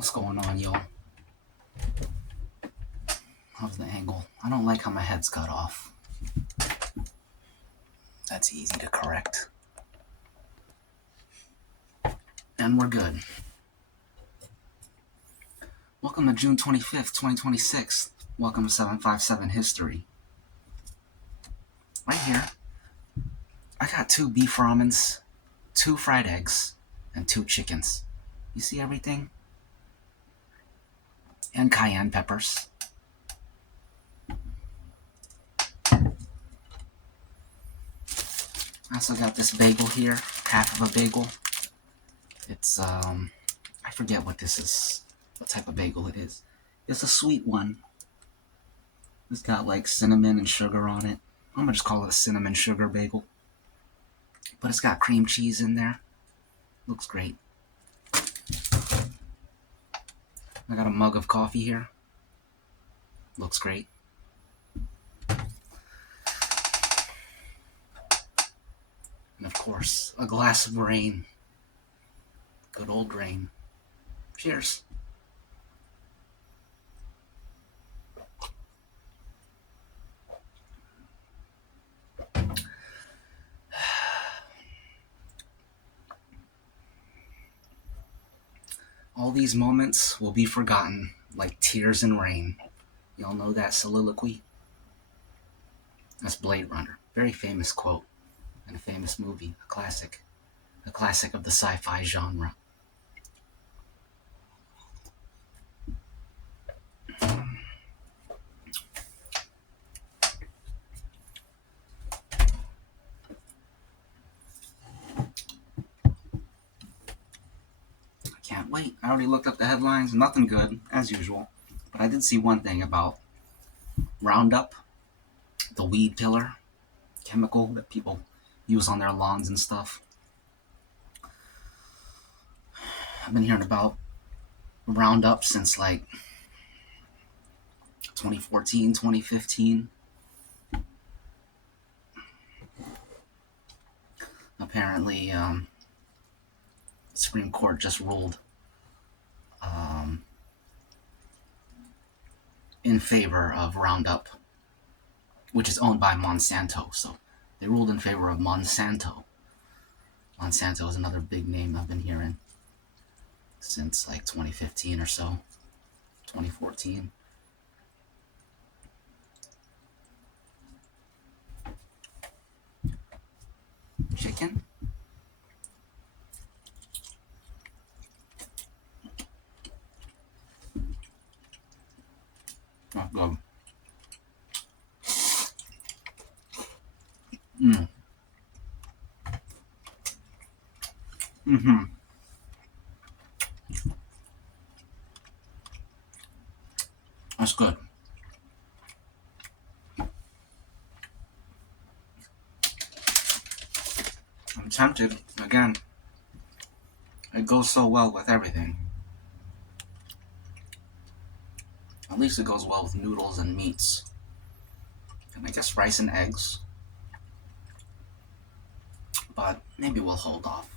What's going on, yo? How's the angle? I don't like how my head's cut off. That's easy to correct. And we're good. Welcome to June 25th, 2026. Welcome to 757 History. Right here, I got 2 beef ramens, 2 fried eggs, and 2 chickens. You see everything? And cayenne peppers. I also got this bagel here, half of a bagel. It's, I forget what this is, what type of bagel it is. It's a sweet one. It's got like cinnamon and sugar on it. I'm gonna just call it a cinnamon sugar bagel. But it's got cream cheese in there. Looks great. I got a mug of coffee here. Looks great. And of course, a glass of rain. Good old rain. Cheers. All these moments will be forgotten like tears in rain. Y'all know that soliloquy? That's Blade Runner. Very famous quote and a famous movie, a classic of the sci-fi genre. Can't wait. I already looked up the headlines. Nothing good, as usual. But I did see one thing about Roundup, the weed killer chemical that people use on their lawns and stuff. I've been hearing about Roundup since like 2014, 2015. Apparently, Supreme Court just ruled in favor of Roundup, which is owned by Monsanto. So they ruled in favor of Monsanto. Monsanto is another big name I've been hearing since like 2015 or so, 2014. Chicken? Oh, good. That's good. I'm tempted. Again, it goes so well with everything. At least it goes well with noodles and meats. And I guess rice and eggs. But maybe we'll hold off.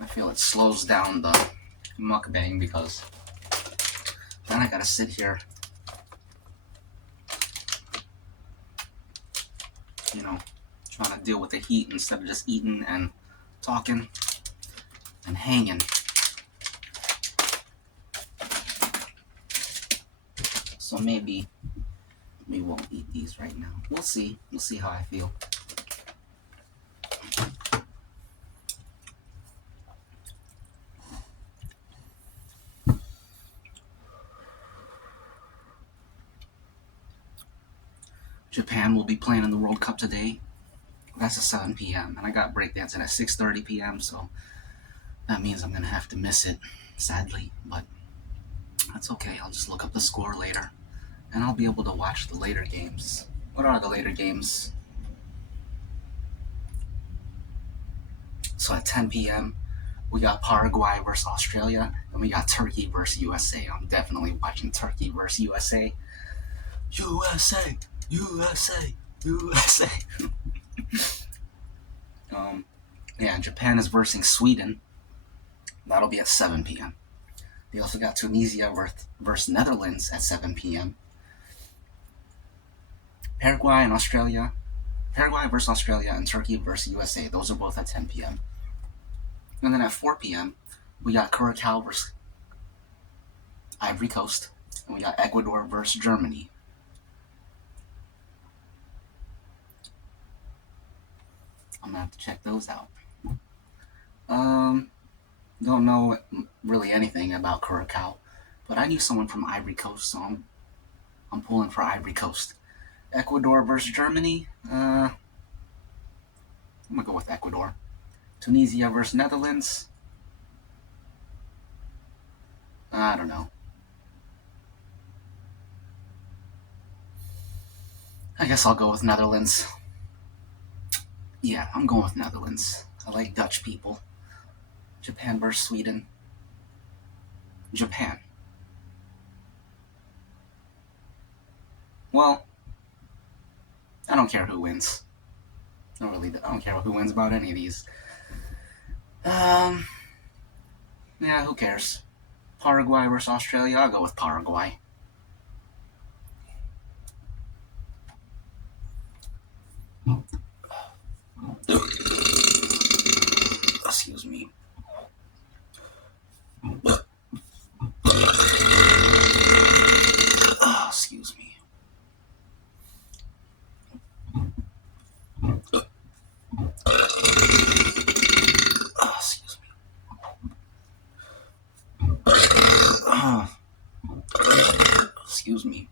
I feel it slows down the mukbang because then I gotta sit here, trying to deal with the heat instead of just eating and talking and hanging. So maybe we won't eat these right now. We'll see. We'll see how I feel. Japan will be playing in the World Cup today. That's at 7 p.m. And I got breakdancing at 6:30 p.m. So that means I'm going to have to miss it, sadly. But that's okay. I'll just look up the score later. And I'll be able to watch the later games. What are the later games? So at 10 p.m., we got Paraguay versus Australia. And we got Turkey versus USA. I'm definitely watching Turkey versus USA. USA! USA! USA! Yeah, Japan is versing Sweden. That'll be at 7 p.m. They also got Tunisia versus Netherlands at 7 p.m. Paraguay and Australia. Paraguay versus Australia and Turkey versus USA. Those are both at 10 p.m. And then at 4 p.m., we got Curacao versus Ivory Coast. And we got Ecuador versus Germany. I'm going to have to check those out. Don't know really anything about Curacao, but I knew someone from Ivory Coast, so I'm pulling for Ivory Coast. Ecuador versus Germany. I'm gonna go with Ecuador. Tunisia versus Netherlands. I don't know. I guess I'll go with Netherlands. Yeah, I'm going with Netherlands. I like Dutch people. Japan versus Sweden. Japan. Well, I don't care who wins. I don't care who wins about any of these. Yeah, who cares? Paraguay versus Australia. I'll go with Paraguay. Excuse me. Excuse me. Excuse me. Excuse me.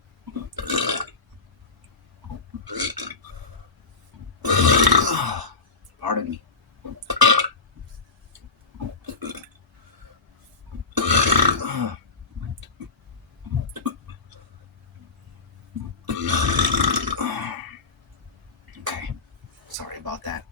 Pardon me. Okay. Sorry about that.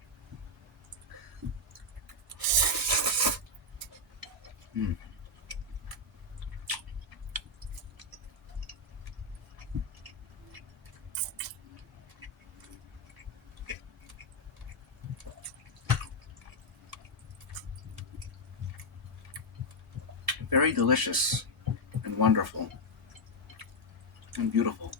Very delicious and wonderful and beautiful.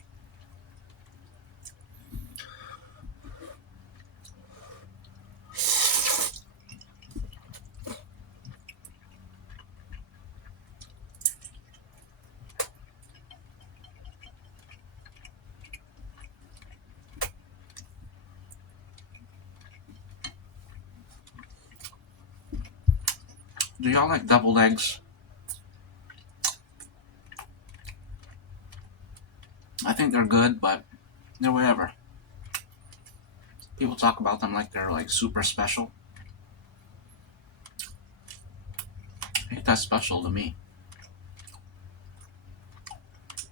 Do y'all like deviled eggs? I think they're good, but they're whatever. People talk about them like they're like super special. Ain't that special to me.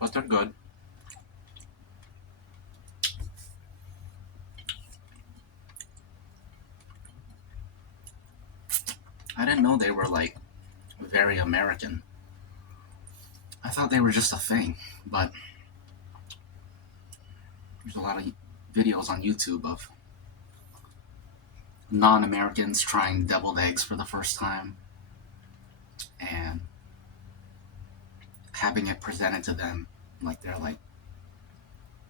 But they're good. I didn't know they were like very American. I thought they were just a thing, but there's a lot of videos on YouTube of non-Americans trying deviled eggs for the first time and having it presented to them like they're like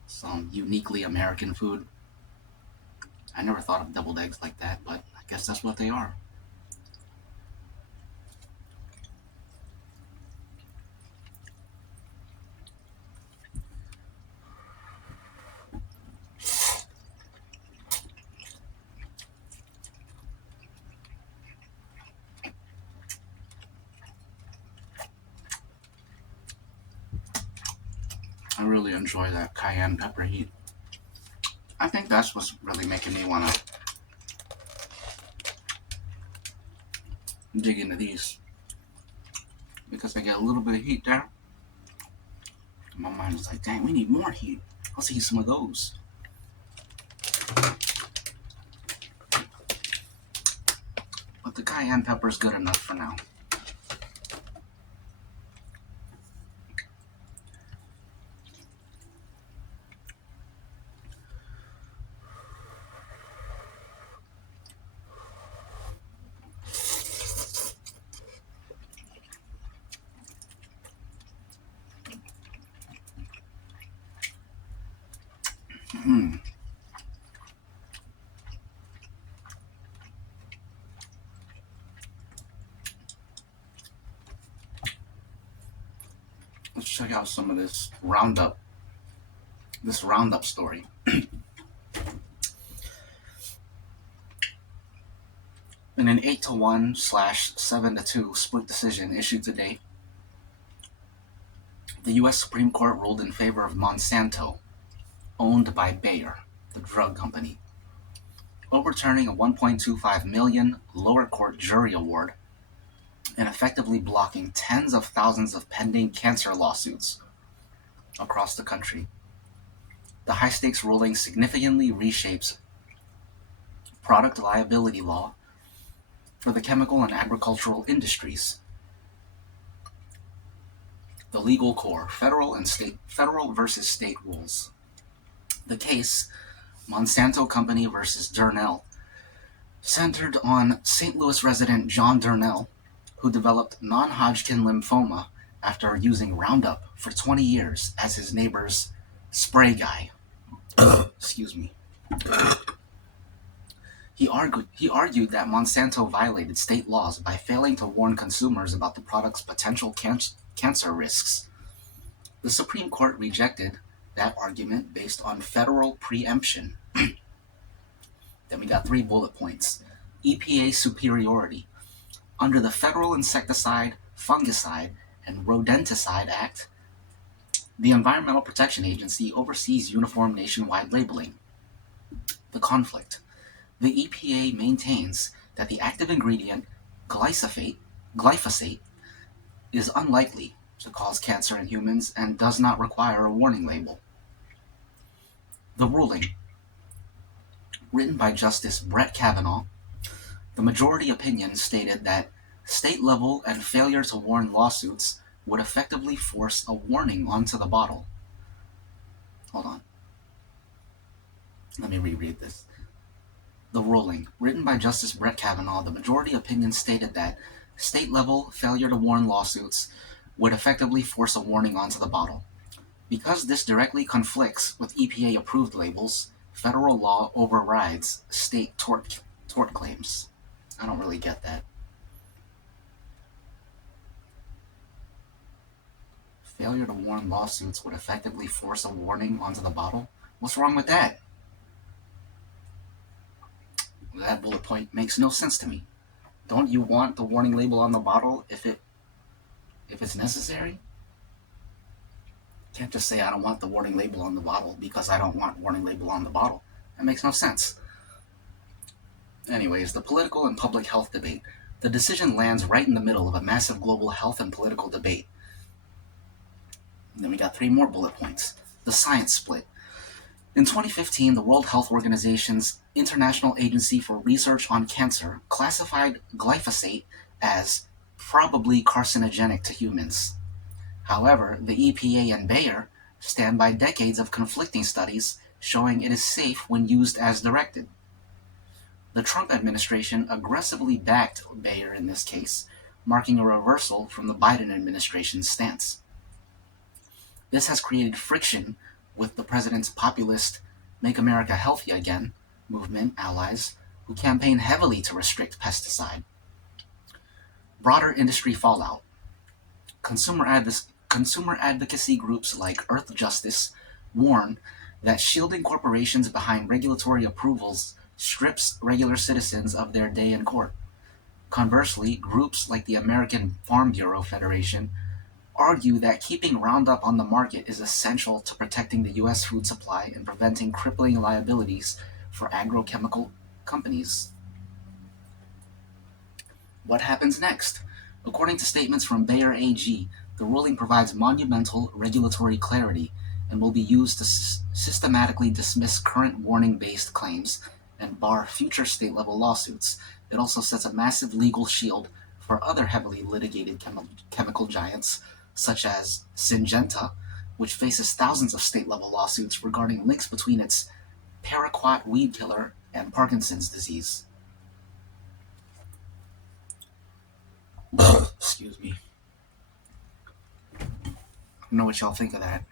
some uniquely American food. I never thought of deviled eggs like that, but I guess that's what they are. I really enjoy that cayenne pepper heat. I think that's what's really making me want to dig into these. Because I get a little bit of heat there. My mind is like, dang, we need more heat. Let's eat some of those. But the cayenne pepper is good enough for now. check out some of this roundup story. In an 8-1/7-2 split decision issued today, the U.S. Supreme Court ruled in favor of Monsanto, owned by Bayer, the drug company, overturning a $1.25 million lower court jury award and effectively blocking tens of thousands of pending cancer lawsuits across the country. The high-stakes ruling significantly reshapes product liability law for the chemical and agricultural industries. The legal core, federal versus state rules. The case, Monsanto Company versus Durnell, centered on St. Louis resident John Durnell, who developed non-Hodgkin lymphoma after using Roundup for 20 years as his neighbor's spray guy. Excuse me. He argued that Monsanto violated state laws by failing to warn consumers about the product's potential cancer risks. The Supreme Court rejected that argument based on federal preemption. Then we got 3 bullet points. EPA superiority. Under the Federal Insecticide, Fungicide, and Rodenticide Act, the Environmental Protection Agency oversees uniform nationwide labeling. The conflict. The EPA maintains that the active ingredient, glyphosate, is unlikely to cause cancer in humans and does not require a warning label. The ruling. Written by Justice Brett Kavanaugh, the majority opinion stated that state-level and failure to warn lawsuits would effectively force a warning onto the bottle. Hold on. Let me reread this. The ruling, written by Justice Brett Kavanaugh, the majority opinion stated that state-level failure to warn lawsuits would effectively force a warning onto the bottle. Because this directly conflicts with EPA-approved labels, federal law overrides state tort claims. I don't really get that. Failure to warn lawsuits would effectively force a warning onto the bottle? What's wrong with that? That bullet point makes no sense to me. Don't you want the warning label on the bottle if it's necessary? You can't just say I don't want the warning label on the bottle because I don't want warning label on the bottle. That makes no sense. Anyways, the political and public health debate. The decision lands right in the middle of a massive global health and political debate. And then we got 3 more bullet points. The science split. In 2015, the World Health Organization's International Agency for Research on Cancer classified glyphosate as probably carcinogenic to humans. However, the EPA and Bayer stand by decades of conflicting studies showing it is safe when used as directed. The Trump administration aggressively backed Bayer in this case, marking a reversal from the Biden administration's stance. This has created friction with the president's populist Make America Healthy Again movement allies who campaign heavily to restrict pesticide. Broader industry fallout. Consumer advocacy groups like Earth Justice warn that shielding corporations behind regulatory approvals strips regular citizens of their day in court. Conversely, groups like the American Farm Bureau Federation argue that keeping Roundup on the market is essential to protecting the U.S. food supply and preventing crippling liabilities for agrochemical companies. What happens next? According to statements from Bayer AG, the ruling provides monumental regulatory clarity and will be used to systematically dismiss current warning-based claims and bar future state-level lawsuits. It also sets a massive legal shield for other heavily litigated chemical giants, such as Syngenta, which faces thousands of state-level lawsuits regarding links between its paraquat weed killer and Parkinson's disease. Excuse me. I don't know what y'all think of that.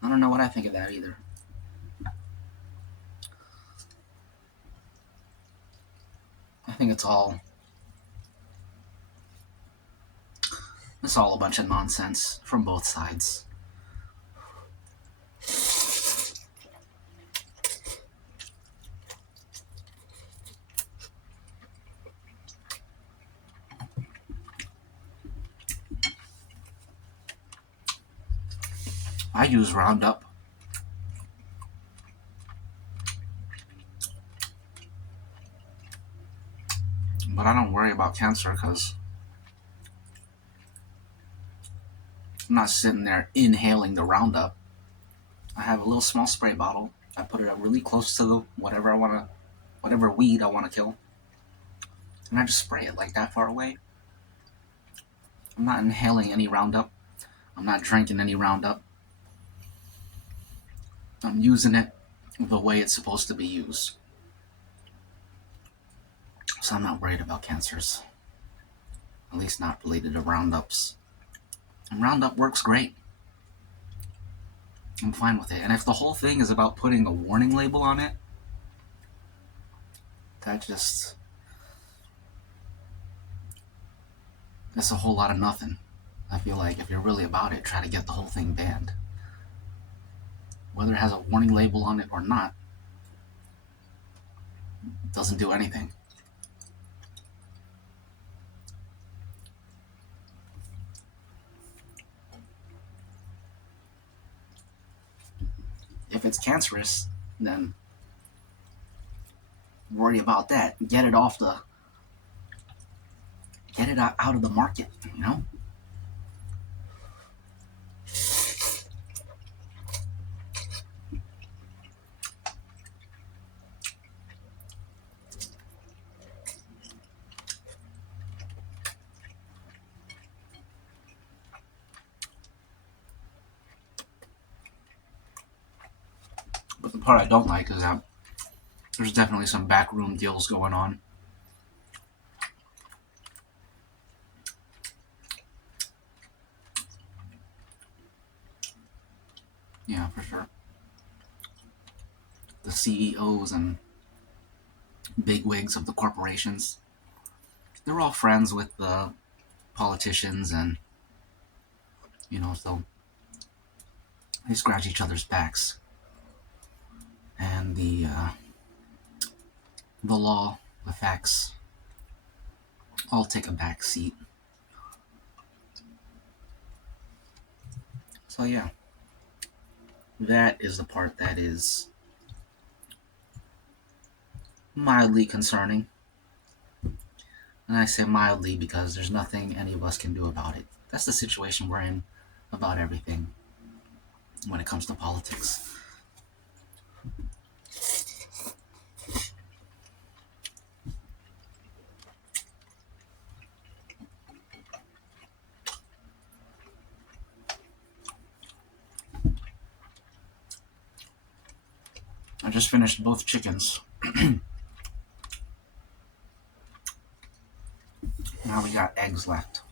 I don't know what I think of that either. I think it's all It's all a bunch of nonsense from both sides. I use Roundup. But I don't worry about cancer because I'm not sitting there inhaling the Roundup. I have a little small spray bottle. I put it up really close to the whatever weed I want to kill. And I just spray it like that far away. I'm not inhaling any Roundup. I'm not drinking any Roundup. I'm using it the way it's supposed to be used. So I'm not worried about cancers. At least not related to Roundups. And Roundup works great. I'm fine with it. And if the whole thing is about putting a warning label on it, that's a whole lot of nothing. I feel like if you're really about it, try to get the whole thing banned. Whether it has a warning label on it or not, it doesn't do anything. If it's cancerous, then worry about that. Get it out of the market, you know? But the part I don't like is that there's definitely some backroom deals going on. Yeah, for sure. The CEOs and bigwigs of the corporations, they're all friends with the politicians, and so they scratch each other's backs, and the law, the facts, all take a back seat. So yeah, that is the part that is mildly concerning. And I say mildly because there's nothing any of us can do about it. That's the situation we're in about everything when it comes to politics. I just finished both chickens. Now we got eggs left.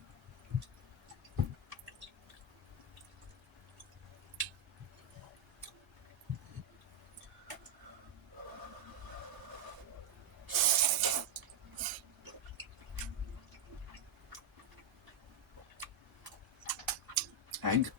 Egg.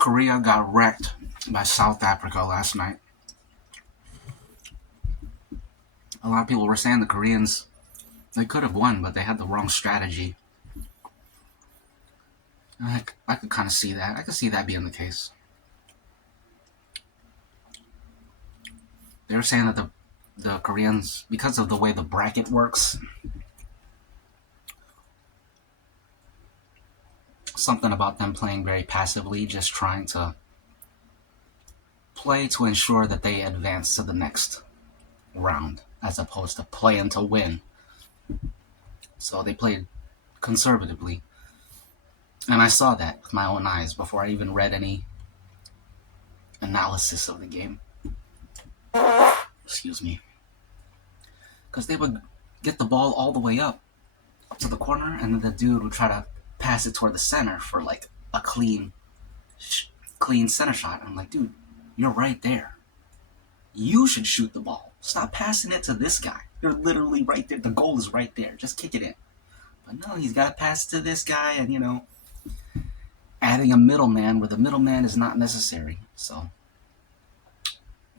Korea got wrecked by South Africa last night. A lot of people were saying the Koreans, they could have won, but they had the wrong strategy. I could kind of see that. I could see that being the case. They were saying that the Koreans, because of the way the bracket works, something about them playing very passively, just trying to play to ensure that they advance to the next round, as opposed to playing to win. So they played conservatively. And I saw that with my own eyes before I even read any analysis of the game. Excuse me. Because they would get the ball all the way up to the corner, and then the dude would try to pass it toward the center for like a clean center shot. I'm like, dude, you're right there. You should shoot the ball. Stop passing it to this guy. You're literally right there. The goal is right there. Just kick it in. But no, he's got to pass it to this guy, and adding a middleman where the middleman is not necessary. So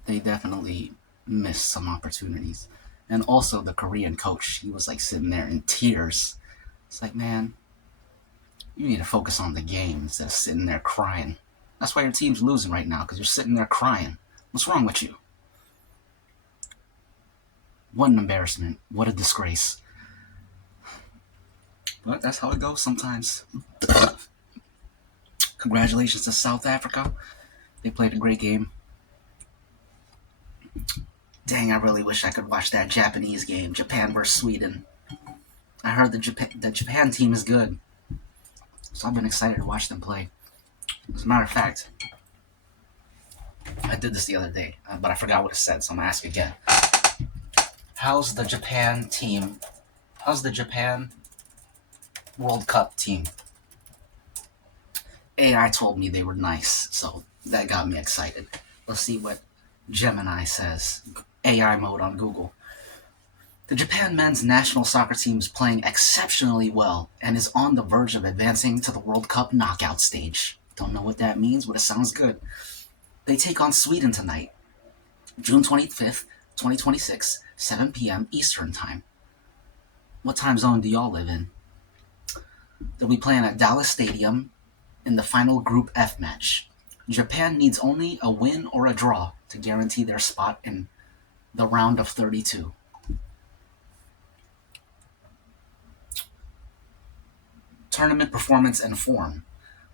they definitely missed some opportunities. And also the Korean coach, he was like sitting there in tears. It's like, man, you need to focus on the game instead of sitting there crying. That's why your team's losing right now, because you're sitting there crying. What's wrong with you? What an embarrassment. What a disgrace. But that's how it goes sometimes. Congratulations to South Africa. They played a great game. Dang, I really wish I could watch that Japanese game, Japan versus Sweden. I heard the Japan team is good, so I've been excited to watch them play. As a matter of fact, I did this the other day, but I forgot what it said, so I'm going to ask again. How's the Japan team? How's the Japan World Cup team? AI told me they were nice, so that got me excited. Let's see what Gemini says. AI mode on Google. The Japan men's national soccer team is playing exceptionally well and is on the verge of advancing to the World Cup knockout stage. Don't know what that means, but it sounds good. They take on Sweden tonight, June 25th, 2026, 7 p.m. Eastern Time. What time zone do y'all live in? They'll be playing at Dallas Stadium in the final Group F match. Japan needs only a win or a draw to guarantee their spot in the round of 32. Tournament performance and form.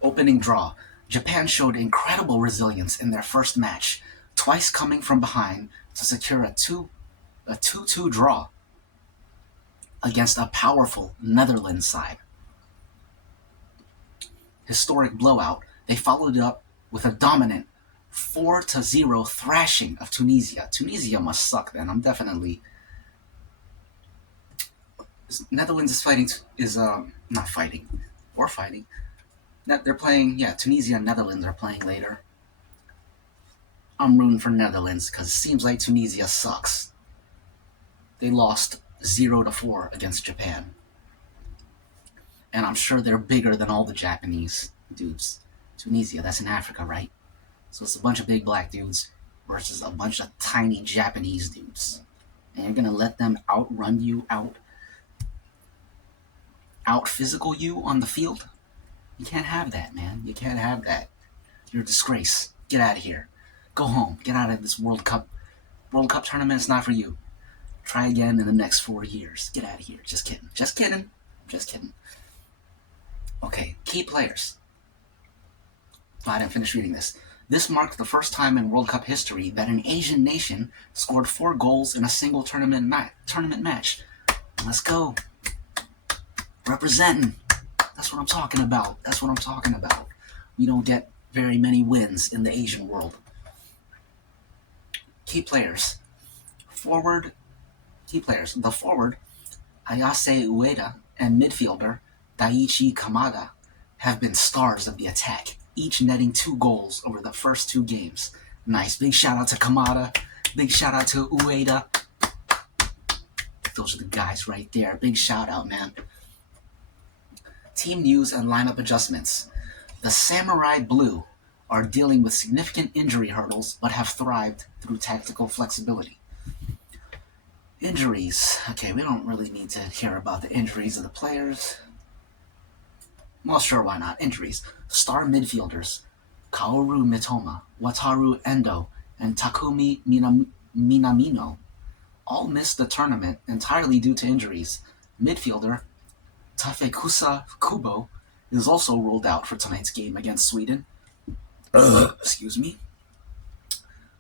Opening draw. Japan showed incredible resilience in their first match, twice coming from behind to secure a 2-2 draw against a powerful Netherlands side. Historic blowout. They followed it up with a dominant 4-0 thrashing of Tunisia. Tunisia must suck, then. I'm definitely... Netherlands is fighting... not fighting. Or fighting. They're playing... Yeah, Tunisia and Netherlands are playing later. I'm rooting for Netherlands, because it seems like Tunisia sucks. They lost 0-4 against Japan. And I'm sure they're bigger than all the Japanese dudes. Tunisia, that's in Africa, right? So it's a bunch of big black dudes versus a bunch of tiny Japanese dudes. And you're going to let them outrun you, out physical you on the field? You can't have that, man. You can't have that. You're a disgrace. Get out of here. Go home. Get out of this World Cup. World Cup tournament is not for you. Try again in the next 4 years. Get out of here. Just kidding. Just kidding. Just kidding. Okay, key players. I didn't finish reading this. This marked the first time in World Cup history that an Asian nation scored 4 goals in a single tournament match. Let's go. Representing. That's what I'm talking about. That's what I'm talking about. We don't get very many wins in the Asian world. Key players. Key players. The forward, Ayase Ueda, and midfielder, Daichi Kamada, have been stars of the attack, each netting 2 goals over the first 2 games. Nice. Big shout out to Kamada. Big shout out to Ueda. Those are the guys right there. Big shout out, man. Team news and lineup adjustments. The Samurai Blue are dealing with significant injury hurdles but have thrived through tactical flexibility. Injuries. Okay, we don't really need to hear about the injuries of the players. Well, sure, why not? Injuries. Star midfielders Kaoru Mitoma, Wataru Endo, and Takumi Minamino all missed the tournament entirely due to injuries. Midfielder Tafekusa Kubo is also ruled out for tonight's game against Sweden. Excuse me.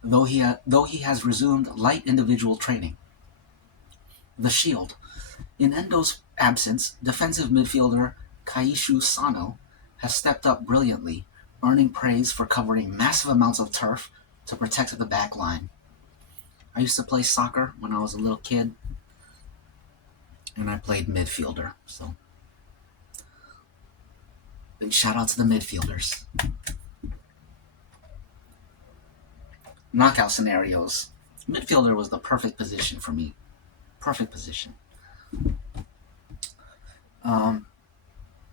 Though he has resumed light individual training. The Shield. In Endo's absence, defensive midfielder Kaishu Sano has stepped up brilliantly, earning praise for covering massive amounts of turf to protect the back line. I used to play soccer when I was a little kid, and I played midfielder, so big shout out to the midfielders. Knockout scenarios. Midfielder was the perfect position for me. Perfect position.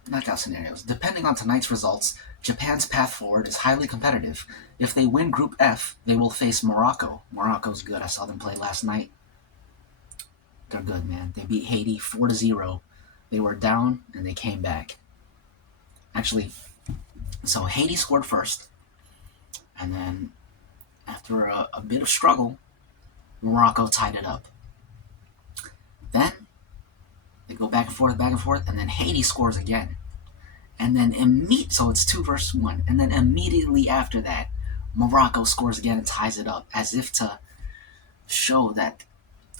Knockout scenarios. Depending on tonight's results, Japan's path forward is highly competitive. If they win Group F, they will face Morocco. Morocco's good. I saw them play last night. They're good, man. They beat Haiti 4-0. They were down, and they came back. Actually, so Haiti scored first, and then after a bit of struggle, Morocco tied it up. Then they go back and forth, and then Haiti scores again. And then so it's 2-1. And then immediately after that, Morocco scores again and ties it up, as if to show that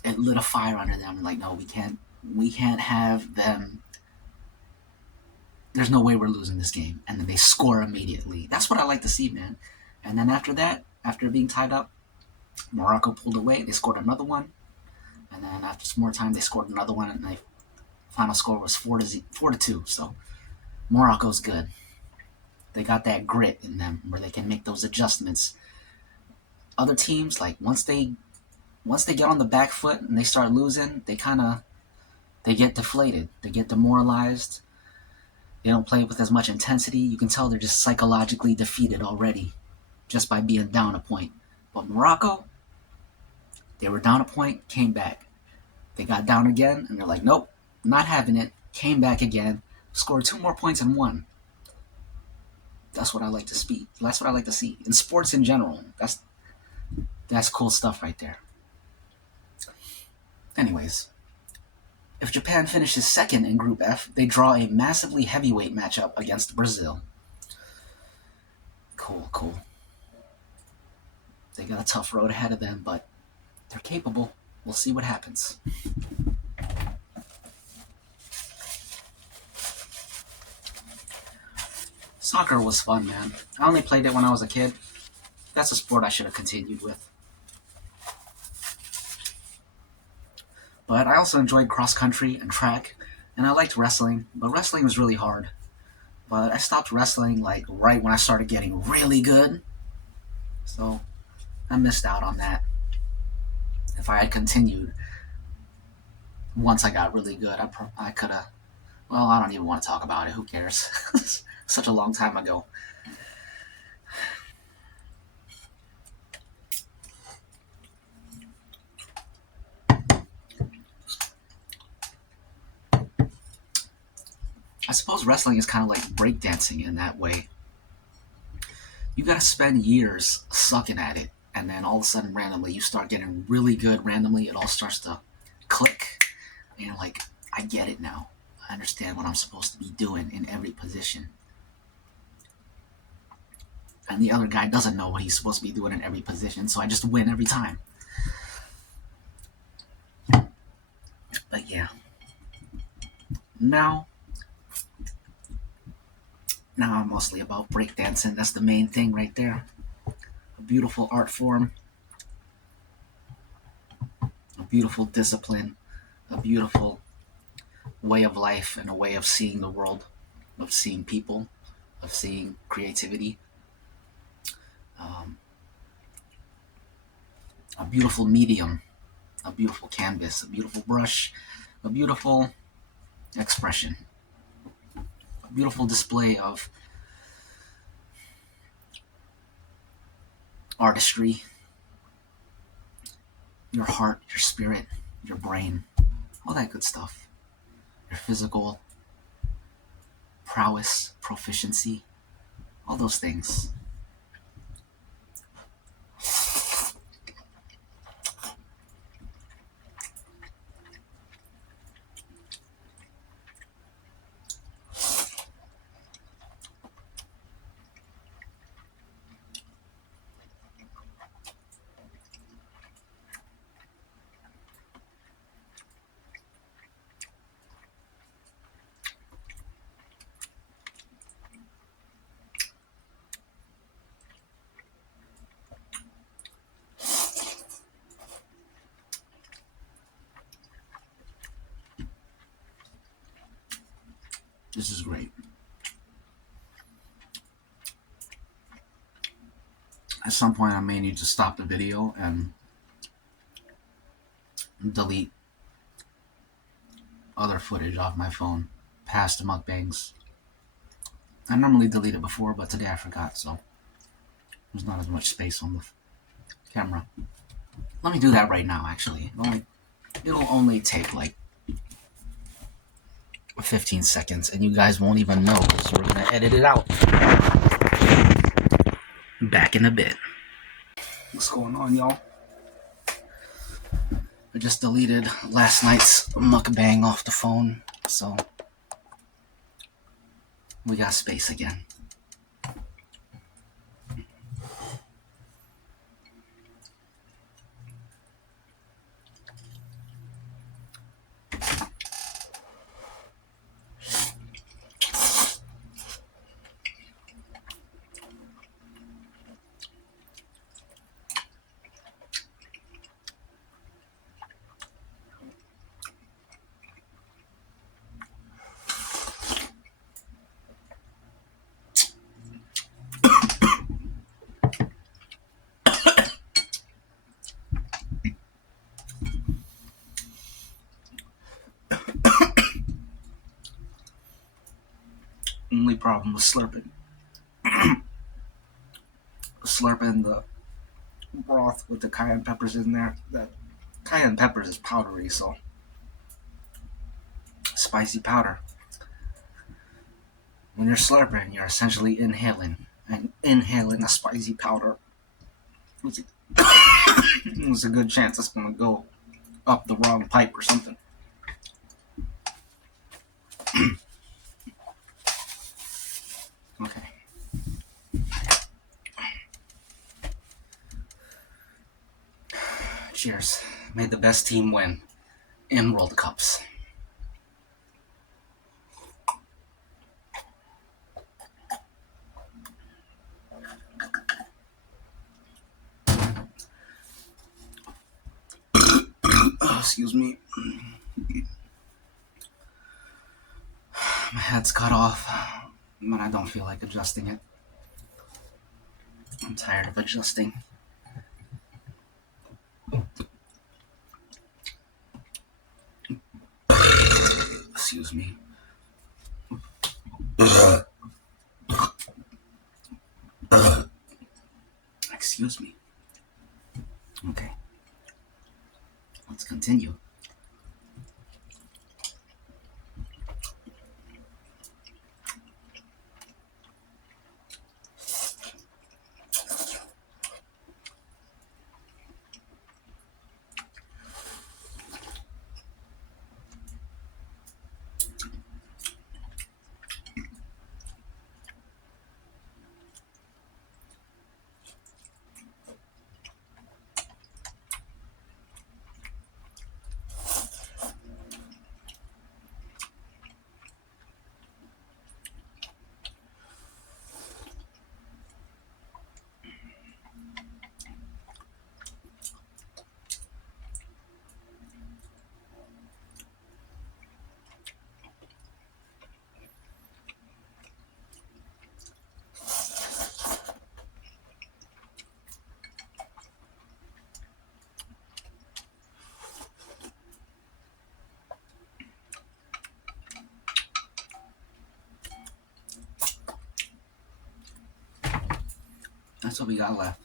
it lit a fire under them. Like, no, we can't have them. There's no way we're losing this game. And then they score immediately. That's what I like to see, man. And then after that, after being tied up, Morocco pulled away. They scored another one. And then after some more time, they scored another one. And the final score was 4-2. So Morocco's good. They got that grit in them where they can make those adjustments. Other teams, like once they get on the back foot and they start losing, they get deflated. They get demoralized. They don't play with as much intensity. You can tell they're just psychologically defeated already just by being down a point. But Morocco, they were down a point, came back. They got down again, and they're like, nope, not having it. Came back again, scored 2 more points and won. That's what I like to see. That's what I like to see. In sports in general, that's cool stuff right there. Anyways, if Japan finishes second in Group F, they draw a massively heavyweight matchup against Brazil. Cool. They got a tough road ahead of them, but they're capable. We'll see what happens. Soccer was fun, man. I only played it when I was a kid. That's a sport I should have continued with. But I also enjoyed cross-country and track, and I liked wrestling, but wrestling was really hard. But I stopped wrestling like right when I started getting really good, so I missed out on that. If I had continued once I got really good, I could have. Well, I don't even want to talk about it. Who cares? Such a long time ago. I suppose wrestling is kind of like breakdancing in that way. You gotta spend years sucking at it, and then all of a sudden, randomly, you start getting really good. Randomly, it all starts to click, and you're like, I get it now. I understand what I'm supposed to be doing in every position. And the other guy doesn't know what he's supposed to be doing in every position, so I just win every time. But yeah. Now I'm mostly about breakdancing. That's the main thing right there. A beautiful art form. A beautiful discipline. A beautiful way of life and a way of seeing the world. Of seeing people. Of seeing creativity. A beautiful medium. A beautiful canvas. A beautiful brush. A beautiful expression. A beautiful display of artistry, your heart, your spirit, your brain, all that good stuff. Your physical prowess, proficiency, all those things. This is great. At some point, I may need to stop the video and delete other footage off my phone past the mukbangs. I normally delete it before, but today I forgot, so there's not as much space on the camera. Let me do that right now, actually. It'll only take like 15 seconds, and you guys won't even know because we're going to edit it out. Back in a bit. What's going on, y'all? I just deleted last night's mukbang off the phone, so we got space again. Only problem with slurping the broth with the cayenne peppers in there. That cayenne peppers is powdery, so spicy powder. When you're slurping, you're essentially inhaling a spicy powder. There's a good chance it's gonna go up the wrong pipe or something. Okay. Cheers. May the best team win in World Cups. Oh, excuse me. My head's cut off, but I don't feel like adjusting it. I'm tired of adjusting. Excuse me. Excuse me. Okay. Let's continue. That's what we got left.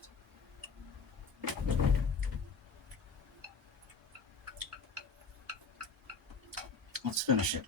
Let's finish it.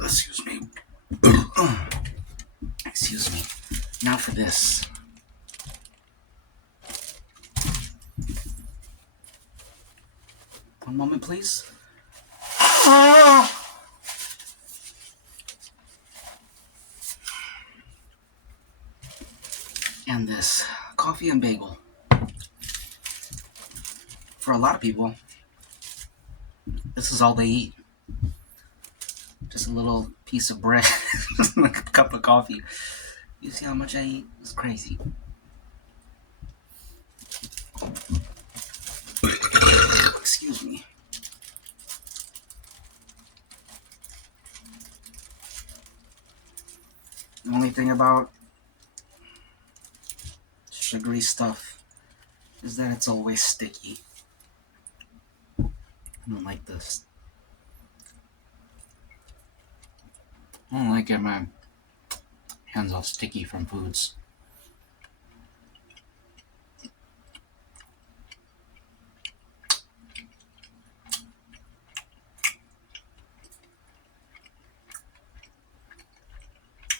Excuse me. Excuse me. Now for this. One moment, please. And this coffee and bagel. For a lot of people, this is all they eat. Just a little piece of bread, like a cup of coffee. You see how much I eat? It's crazy. Excuse me. The only thing about sugary stuff is that it's always sticky. I don't like this. I don't like getting my hands all sticky from foods.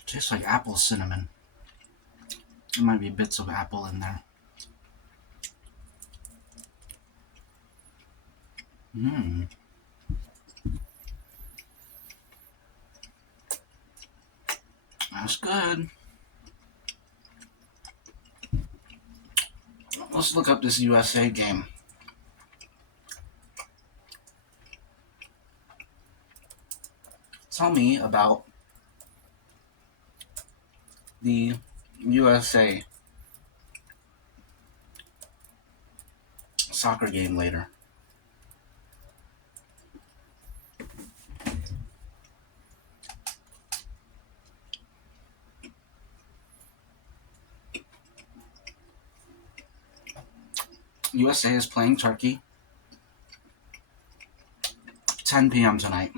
Tastes like apple cinnamon. There might be bits of apple in there. Mmm. That's good. Let's look up this USA game. Tell me about the USA soccer game later. USA is playing Turkey. 10 p.m. tonight.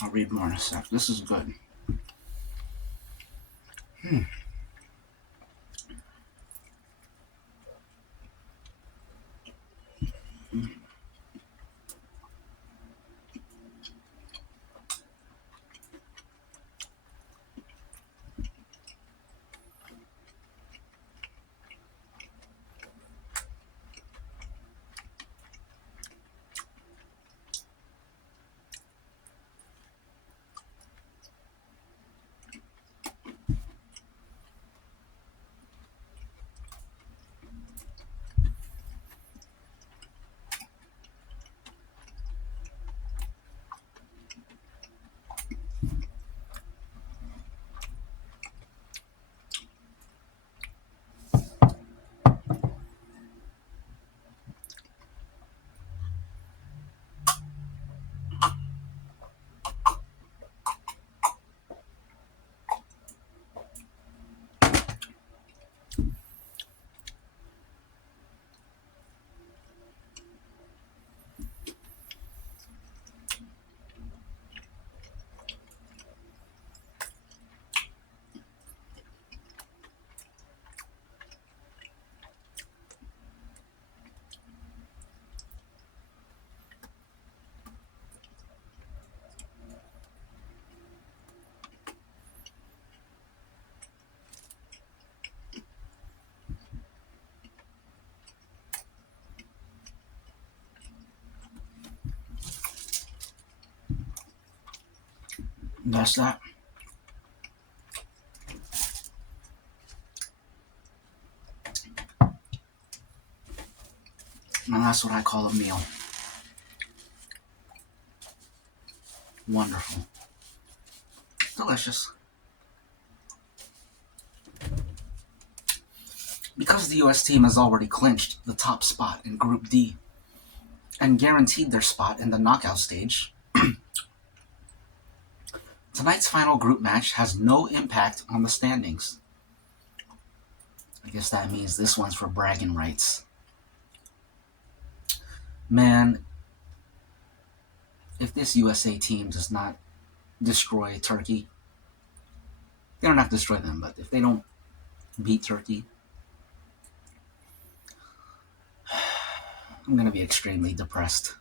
I'll read more in a sec. This is good. That's that. Now that's what I call a meal. Wonderful. Delicious. Because the US team has already clinched the top spot in Group D and guaranteed their spot in the knockout stage, tonight's final group match has no impact on the standings. I guess that means this one's for bragging rights. Man, if this USA team does not destroy Turkey, they don't have to destroy them, but if they don't beat Turkey, I'm going to be extremely depressed.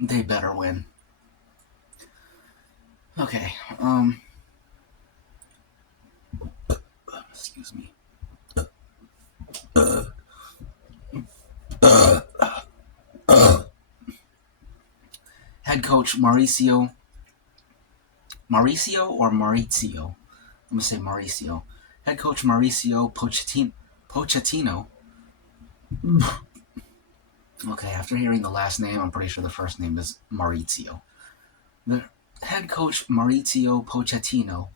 They better win. Okay, excuse me. Head coach Mauricio or Maurizio? I'm going to say Mauricio. Head coach Mauricio Pochettino. Okay, after hearing the last name, I'm pretty sure the first name is Maurizio. The head coach Mauricio Pochettino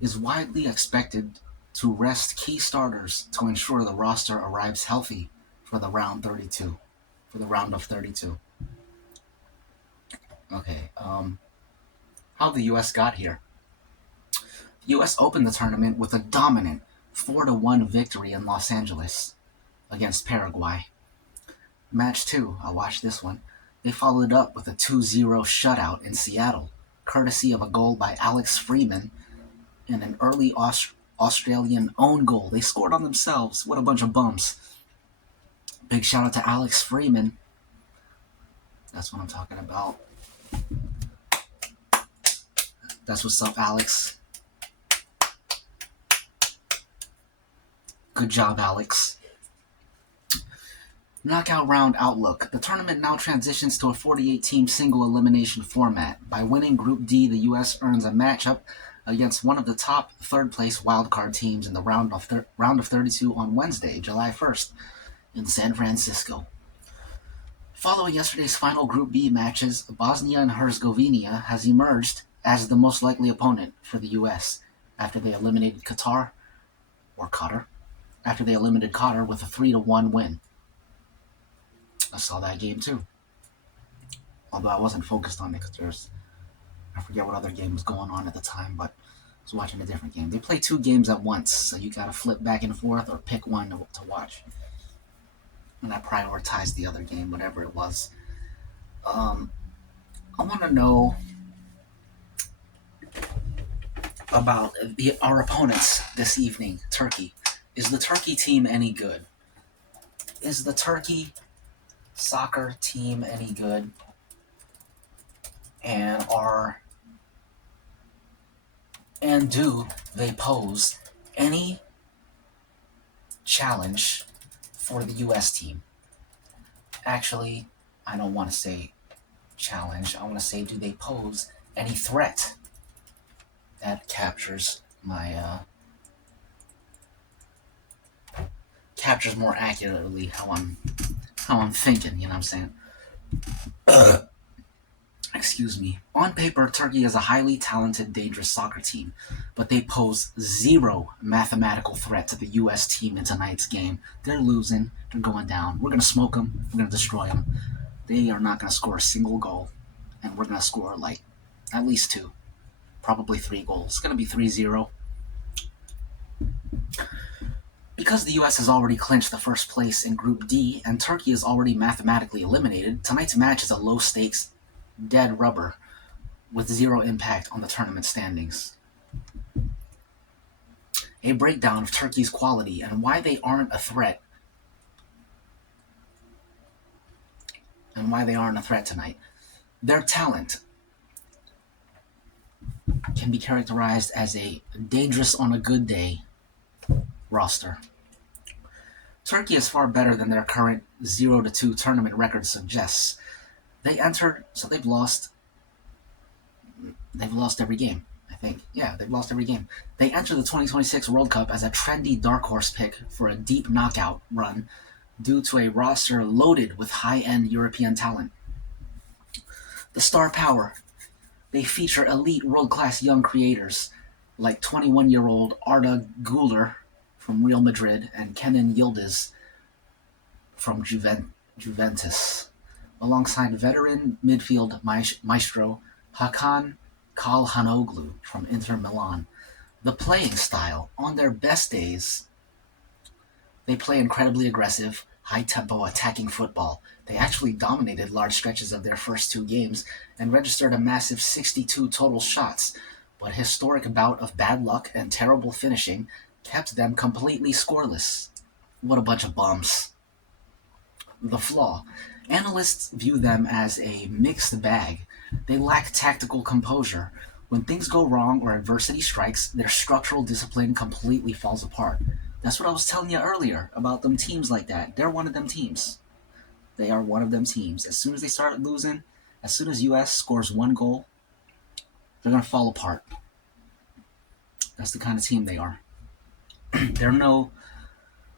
is widely expected to rest key starters to ensure the roster arrives healthy for the round of 32. Okay, how the U.S. got here. The U.S. opened the tournament with a dominant 4-1 victory in Los Angeles against Paraguay. Match 2, I'll watch this one. They followed up with a 2-0 shutout in Seattle, courtesy of a goal by Alex Freeman and an early Australian own goal. They scored on themselves. What a bunch of bums. Big shout out to Alex Freeman. That's what I'm talking about. That's what's up, Alex. Good job, Alex. Knockout round outlook. The tournament now transitions to a 48-team single elimination format. By winning Group D, the U.S. earns a matchup against one of the top third-place wildcard teams in the round of 32 on Wednesday, July 1st, in San Francisco. Following yesterday's final Group B matches, Bosnia and Herzegovina has emerged as the most likely opponent for the U.S. after they eliminated Qatar with a 3-1 win. I saw that game too. Although I wasn't focused on it because I forget what other game was going on at the time, but I was watching a different game. They play 2 games at once, so you gotta flip back and forth or pick one to watch. And I prioritized the other game, whatever it was. I want to know about our opponents this evening, Turkey. Is the Turkey team any good? Is the Turkey soccer team any good? And do they pose any challenge for the U.S. team? Actually, I don't want to say challenge. I want to say, do they pose any threat? That captures my captures more accurately how I'm thinking. You know what I'm saying? Excuse me. On paper, Turkey is a highly talented, dangerous soccer team, but they pose zero mathematical threat to the U.S. team in tonight's game. They're losing. They're going down. We're going to smoke them. We're going to destroy them. They are not going to score a single goal, and we're going to score like at least 2, probably 3 goals. It's going to be 3-0. Because the U.S. has already clinched the first place in Group D, and Turkey is already mathematically eliminated, tonight's match is a low-stakes, dead rubber with zero impact on the tournament standings. A breakdown of Turkey's quality and why they aren't a threat. Tonight. Their talent can be characterized as a dangerous on a good day roster. Turkey is far better than their current 0-2 tournament record suggests. They've lost every game, I think. Yeah, they've lost every game. They enter the 2026 World Cup as a trendy dark horse pick for a deep knockout run due to a roster loaded with high-end European talent. The star power. They feature elite world-class young creators like 21-year-old Arda Güler from Real Madrid and Kenan Yildiz from Juventus, alongside veteran midfield maestro Hakan Çalhanoğlu from Inter Milan. The playing style. On their best days, they play incredibly aggressive, high-tempo attacking football. They actually dominated large stretches of their first 2 games and registered a massive 62 total shots, but a historic bout of bad luck and terrible finishing kept them completely scoreless. What a bunch of bums. The flaw. Analysts view them as a mixed bag. They lack tactical composure. When things go wrong or adversity strikes, their structural discipline completely falls apart. That's what I was telling you earlier about them teams like that. They're one of them teams. They are one of them teams. As soon as they start losing, as soon as US scores one goal, they're going to fall apart. That's the kind of team they are. they're no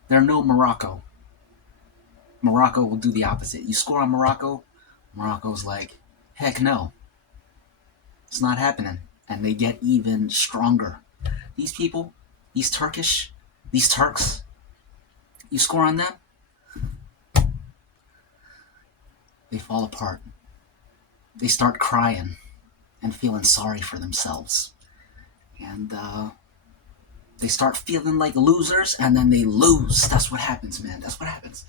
Morocco. Morocco will do the opposite. You score on Morocco, Morocco's like, heck no. It's not happening. And they get even stronger. These people, these Turks, you score on them, they fall apart. They start crying and feeling sorry for themselves. And they start feeling like losers, and then they lose. That's what happens, man. That's what happens.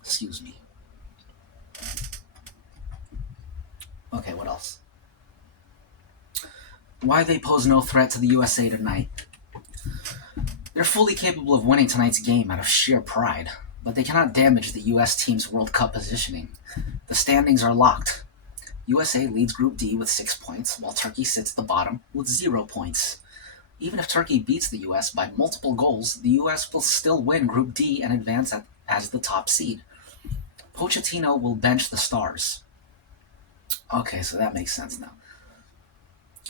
Excuse me. Okay, what else? Why they pose no threat to the USA tonight. They're fully capable of winning tonight's game out of sheer pride, but they cannot damage the US team's World Cup positioning. The standings are locked. USA leads Group D with 6 points, while Turkey sits at the bottom with 0 points. Even if Turkey beats the US by multiple goals, the US will still win Group D and advance as the top seed. Pochettino will bench the stars. Okay, so that makes sense now.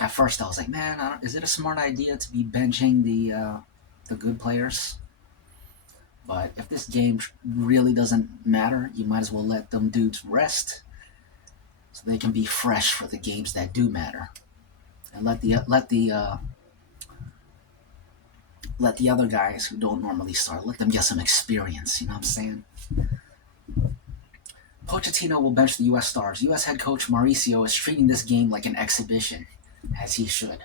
At first I was like, man, is it a smart idea to be benching the good players? But if this game really doesn't matter, you might as well let them dudes rest so they can be fresh for the games that do matter. And let the other guys who don't normally start, let them get some experience, you know what I'm saying? Pochettino will bench the U.S. stars. U.S. head coach Mauricio is treating this game like an exhibition, as he should.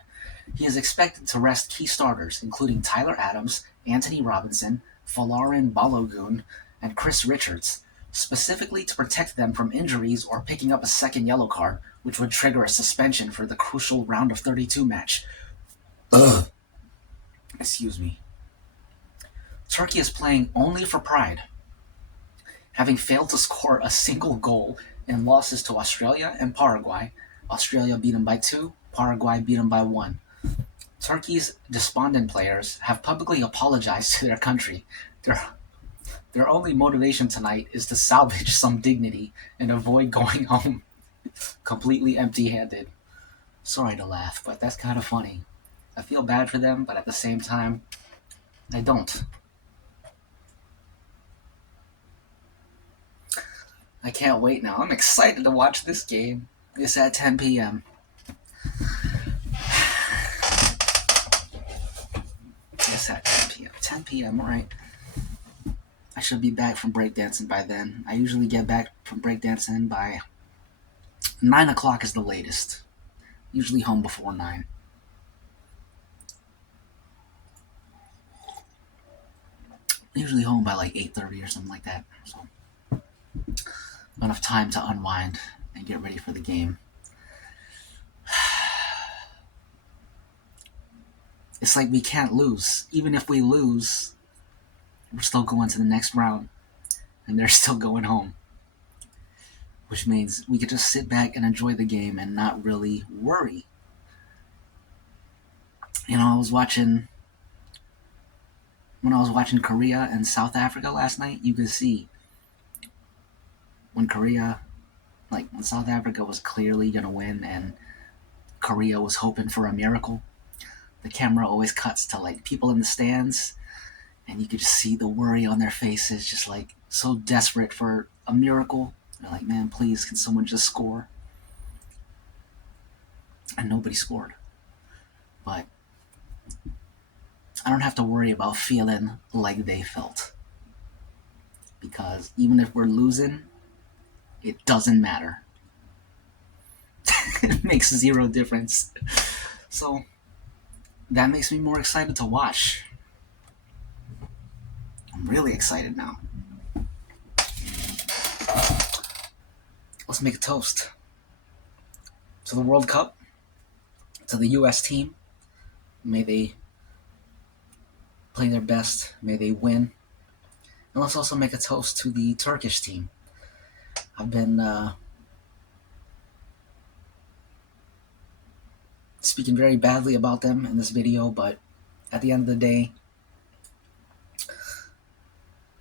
He is expected to rest key starters, including Tyler Adams, Anthony Robinson, Folarin Balogun, and Chris Richards, specifically to protect them from injuries or picking up a second yellow card, which would trigger a suspension for the crucial round of 32 match. Ugh. Excuse me. Turkey is playing only for pride, having failed to score a single goal in losses to Australia and Paraguay. Australia beat them by 2, Paraguay beat them by 1. Turkey's despondent players have publicly apologized to their country. Their only motivation tonight is to salvage some dignity and avoid going home completely empty-handed. Sorry to laugh, but that's kind of funny. I feel bad for them, but at the same time, I don't. I can't wait now. I'm excited to watch this game. It's at 10 p.m. It's at 10 p.m. 10 p.m., right? I should be back from breakdancing by then. I usually get back from breakdancing by 9 o'clock is the latest. Usually home before 9. Usually home by like 8:30 or something like that. So enough time to unwind and get ready for the game. It's like we can't lose. Even if we lose, we're still going to the next round. And they're still going home. Which means we could just sit back and enjoy the game and not really worry. You know, when I was watching Korea and South Africa last night, you could see when South Africa was clearly going to win and Korea was hoping for a miracle, the camera always cuts to like people in the stands and you could just see the worry on their faces, just like so desperate for a miracle. They're like, man, please, can someone just score? And nobody scored. But I don't have to worry about feeling like they felt. Because even if we're losing, it doesn't matter. It makes zero difference. So that makes me more excited to watch. I'm really excited now. Let's make a toast. to the World Cup, to the U.S. team. May they play their best. May they win. And let's also make a toast to the Turkish team. I've been speaking very badly about them in this video, but at the end of the day,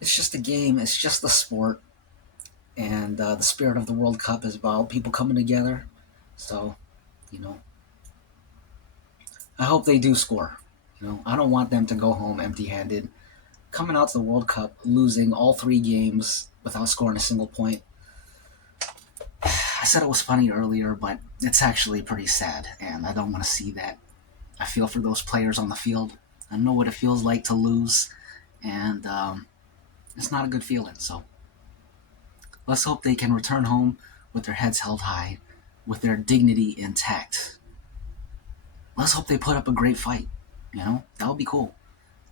it's just a game. It's just a sport. And the spirit of the World Cup is about people coming together. So, I hope they do score. I don't want them to go home empty-handed. Coming out to the World Cup, losing all 3 games without scoring a single point. I said it was funny earlier, but it's actually pretty sad, and I don't want to see that. I feel for those players on the field. I know what it feels like to lose, and it's not a good feeling. So let's hope they can return home with their heads held high, with their dignity intact. Let's hope they put up a great fight. That would be cool.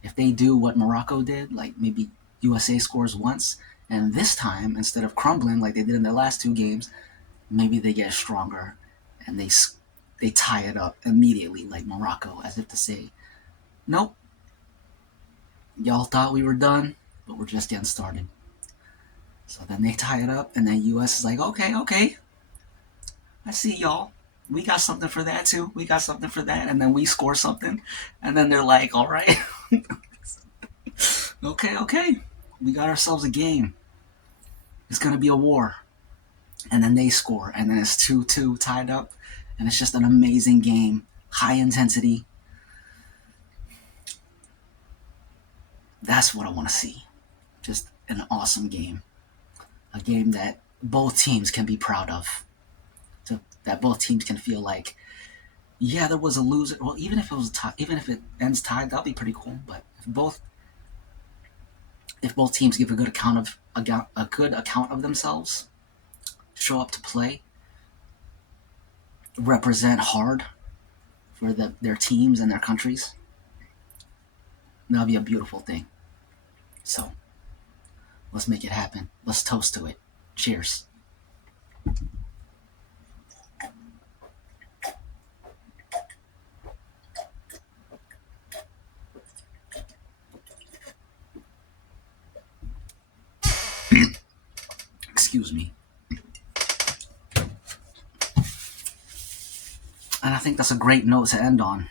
If they do what Morocco did, like maybe USA scores once, and this time, instead of crumbling like they did in their last 2 games, maybe they get stronger and they tie it up immediately like Morocco, as if to say, nope, y'all thought we were done, but we're just getting started. So then they tie it up, and then US is like, okay, I see y'all. We got something for that too. We got something for that. And then we score something. And then they're like, all right. okay. We got ourselves a game. It's going to be a war. And then they score. And then it's 2-2 tied up. And it's just an amazing game. High intensity. That's what I want to see. Just an awesome game. A game that both teams can be proud of. That both teams can feel like, yeah, there was a loser. Well, even if it ends tied, that'll be pretty cool. But if both teams give a good account of themselves, show up to play, represent hard for their teams and their countries, that'll be a beautiful thing. So let's make it happen. Let's toast to it. Cheers. Excuse me. And I think that's a great note to end on.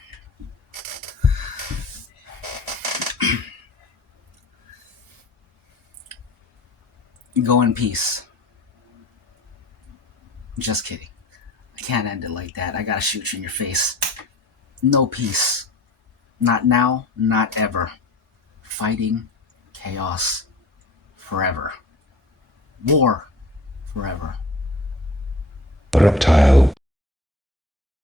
Go in peace. Just kidding. I can't end it like that. I gotta shoot you in your face. No peace. Not now, not ever. Fighting, chaos, forever. War, forever. Reptile.